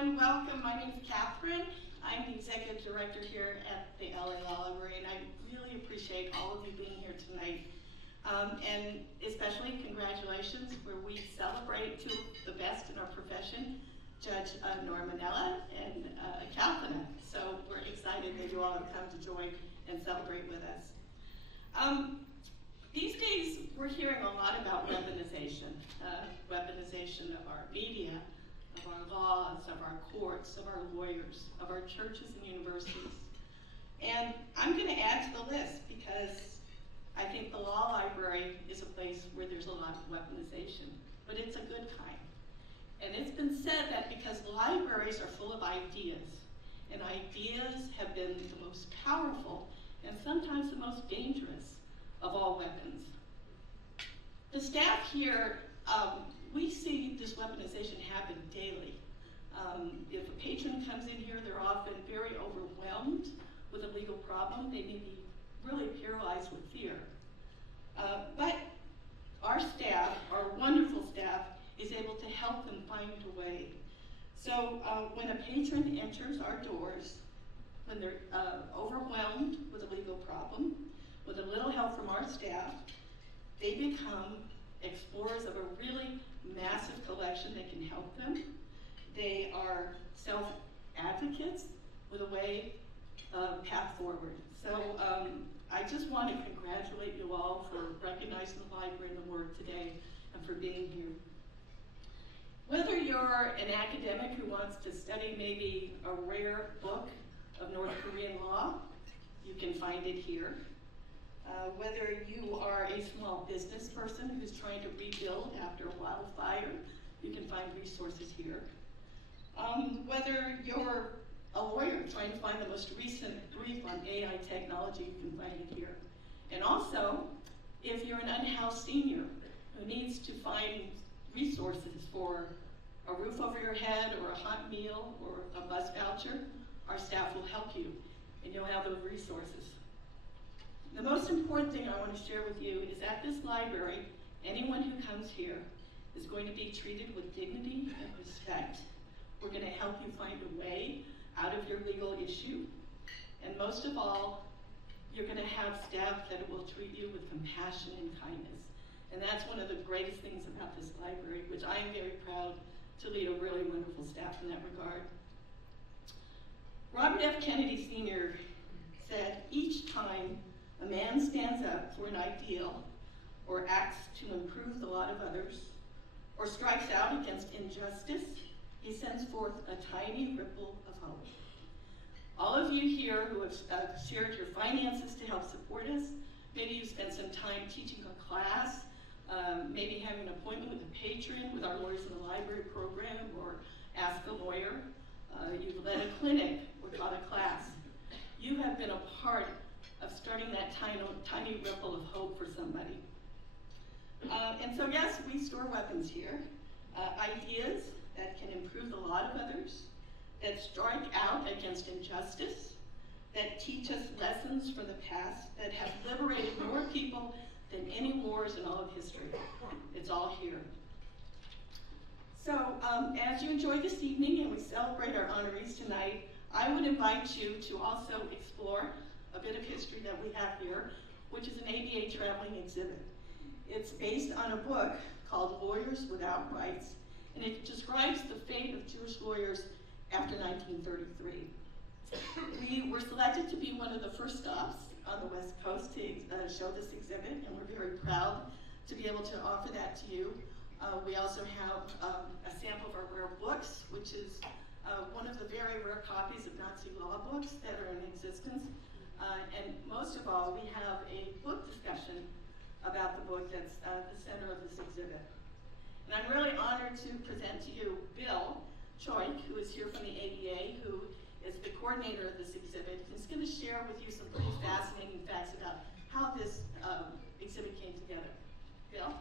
everyone. Welcome. My name is Katherine. I'm the Executive Director here at the LA Law Library, and I really appreciate all of you being here tonight. And especially congratulations, where we celebrate two of the best in our profession, Judge Norma Nella and Katherine. So we're excited that you all have come to join and celebrate with us. These days, we're hearing a lot about weaponization. Weaponization of our media, of our laws, of our courts, of our lawyers, of our churches and universities. And I'm going to add to the list because I think the law library is a place where there's a lot of weaponization, but it's a good kind. And it's been said that because libraries are full of ideas, and ideas have been the most powerful and sometimes the most dangerous of all weapons. The staff here, we see this weaponization happen daily. If a patron comes in here, they're often very overwhelmed with a legal problem. They may be really paralyzed with fear. But our staff, our wonderful staff, is able to help them find a way. So when a patron enters our doors, when they're overwhelmed with a legal problem, with a little help from our staff, they become explorers of a really massive collection that can help them. They are self-advocates with a way, path forward. So I just want to congratulate you all for recognizing the library and the work today and for being here. Whether you're an academic who wants to study maybe a rare book of North Korean law, you can find it here. Whether you are a small business person who's trying to rebuild after a wildfire, you can find resources here. Whether you're a lawyer trying to find the most recent brief on AI technology, you can find it here. And also, if you're an unhoused senior who needs to find resources for a roof over your head or a hot meal or a bus voucher, our staff will help you and you'll have those resources. The most important thing I want to share with you is at this library, anyone who comes here is going to be treated with dignity and respect. We're going to help you find a way out of your legal issue. And most of all, you're going to have staff that will treat you with compassion and kindness. And that's one of the greatest things about this library, which I am very proud to lead a really wonderful staff in that regard. Robert F. Kennedy Sr. said, each time a man stands up for an ideal or acts to improve the lot of others or strikes out against injustice, he sends forth a tiny ripple of hope. All of you here who have shared your finances to help support us, maybe you spent some time teaching a class, maybe having an appointment with a patron with our Lawyers in the Library program, or Ask a Lawyer. You've led a clinic or taught a class. You have been a part of starting that tiny ripple of hope for somebody. And so yes, we store weapons here. Ideas that can improve the lot of others, that strike out against injustice, that teach us lessons from the past, that have liberated more people than any wars in all of history. It's all here. So as you enjoy this evening and we celebrate our honorees tonight, I would invite you to also explore a bit of history that we have here, which is an ABA traveling exhibit. It's based on a book called Lawyers Without Rights, and it describes the fate of Jewish lawyers after 1933. We were selected to be one of the first stops on the West Coast to show this exhibit, and we're very proud to be able to offer that to you. We also have a sample of our rare books, which is one of the very rare copies of Nazi law books that are in existence. And most of all, we have a book discussion about the book that's at the center of this exhibit. And I'm really honored to present to you Bill Choik, who is here from the ABA, who is the coordinator of this exhibit. He's going to share with you some pretty fascinating facts about how this exhibit came together. Bill?